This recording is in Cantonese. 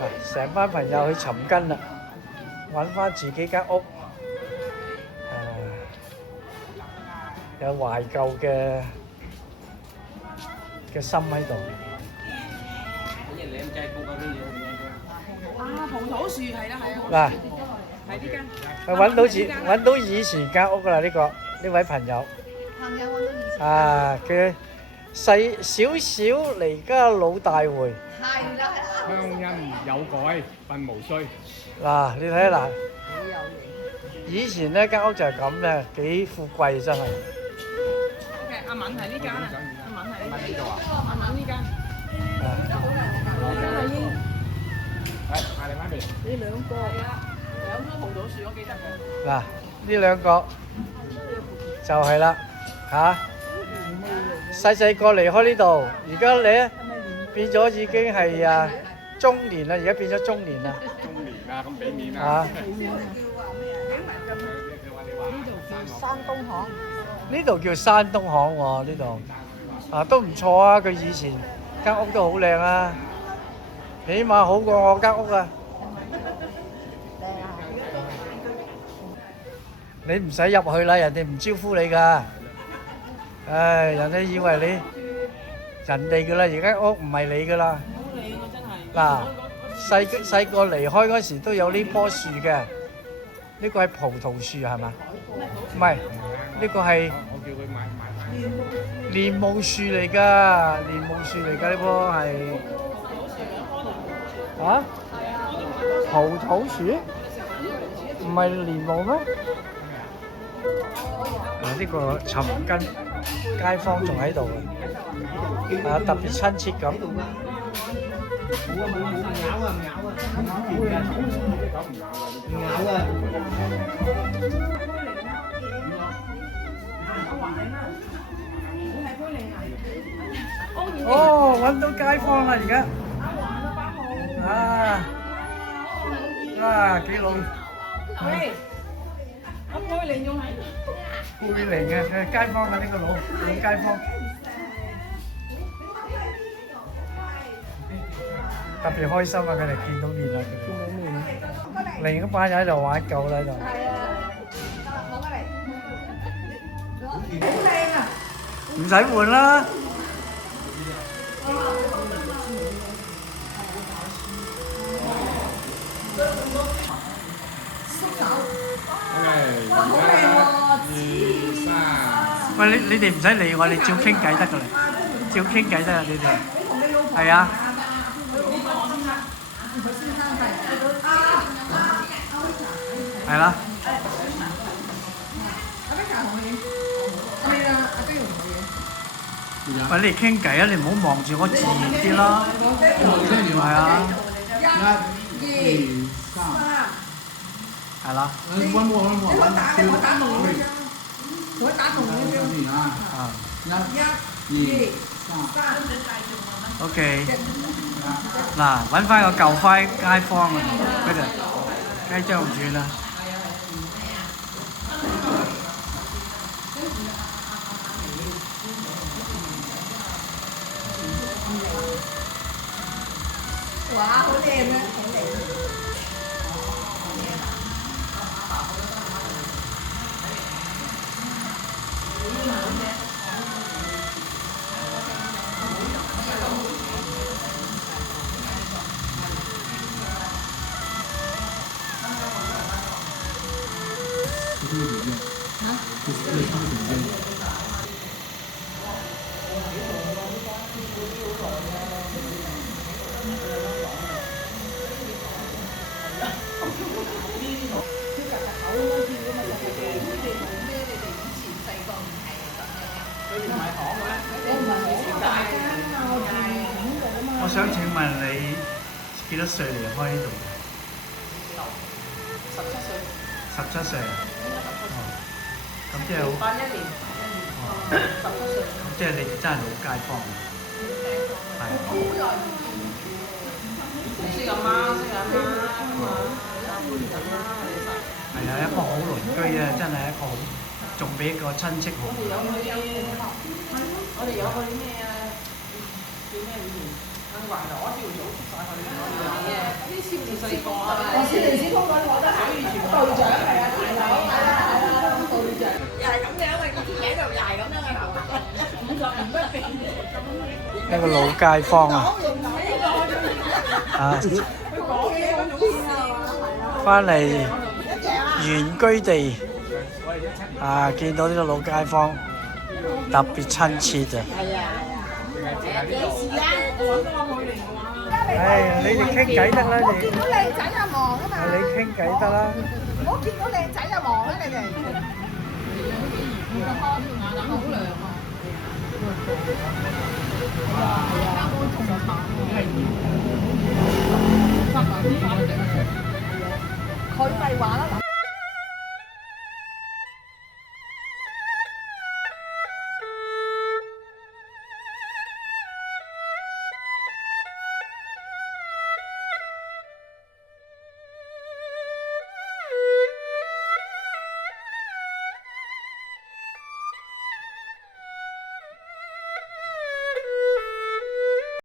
嗱，成班朋友去尋根啦，揾翻自己間屋，有懷舊嘅心喺度。啊，葡萄樹係啦係啊，嗱，係呢間。揾到以前間屋啦，呢位朋友。朋友揾到以前。啊，佢細少少離家老大回。係啦。鄉音有改，鬢毛衰。嗱，你睇下嗱，好有型。以前呢間屋就係咁嘅，幾富貴真係。OK，阿敏係呢間啊，阿敏係呢間。阿敏呢間。真係應。係，嗌你媽咪。呢兩個係啊，兩棵葡萄樹我記得嘅。嗱，呢兩個就係啦，嚇。細細個離開呢度，而家你咧變咗已經係中年啦，而家變咗中年啦。中年啦，咁俾面啊啦。山東行。呢度叫山東巷喎，呢度都唔錯啊！佢以前間屋都好靚啊，起碼好過我間屋啊！你唔使入去啦，人哋唔招呼你㗎。唉，人哋以為你人哋㗎啦，而家屋唔係你㗎啦。好靚啊，真係。嗱，細個離開嗰時都有呢棵樹嘅，呢個係葡萄樹係嘛？唔係，呢個係我叫佢買蓮霧樹嚟㗎，蓮霧樹嚟㗎呢棵係啊？葡萄樹？唔係蓮霧咩？呢個尋根街坊仲喺度嘅，特別親切咁。哦，揾到街坊啦而家，幾老。喂，阿佩玲仲喺。佩玲嘅，佢係街坊啊，呢個老街坊。特別開心啊！佢哋見到面啦，另一班人喺度玩夠啦喺度。唔使換啦。喂，你哋唔使理我，你照傾偈得㗎啦，照傾偈得啦，你哋。係啊。係啦。喂，你哋傾偈啊！你唔好望住我，自然啲啦。係啊。係啦。OK。嗱，揾翻個舊徽街坊啊，佢哋雞張轉啦。哇，好靚啊！好靚。我想請問你幾多歲離開呢度？17歲啊？咁即係好。81年。17歲。咁即係你真係老街坊。係啊。識阿媽，識阿媽。係啊，一個好鄰居啊，真係一個好，仲比一個親戚好。我哋有去咩啊？叫咩以前？香港人我朝早出晒去。細個啊，小電視通嗰啲攞得考完全部隊長係啊，大佬係啊隊長，又係咁樣嘅，個天仔就又係咁樣嘅頭髮，50年不變。一個老街坊啊，啊，翻嚟原居地啊，見到呢個老街坊特別親切啊！唉，你哋傾偈得啦，你見到靚仔就忙啊嘛！你傾偈得啦。唔好見到靚仔就忙啦，你哋。佢咪話啦。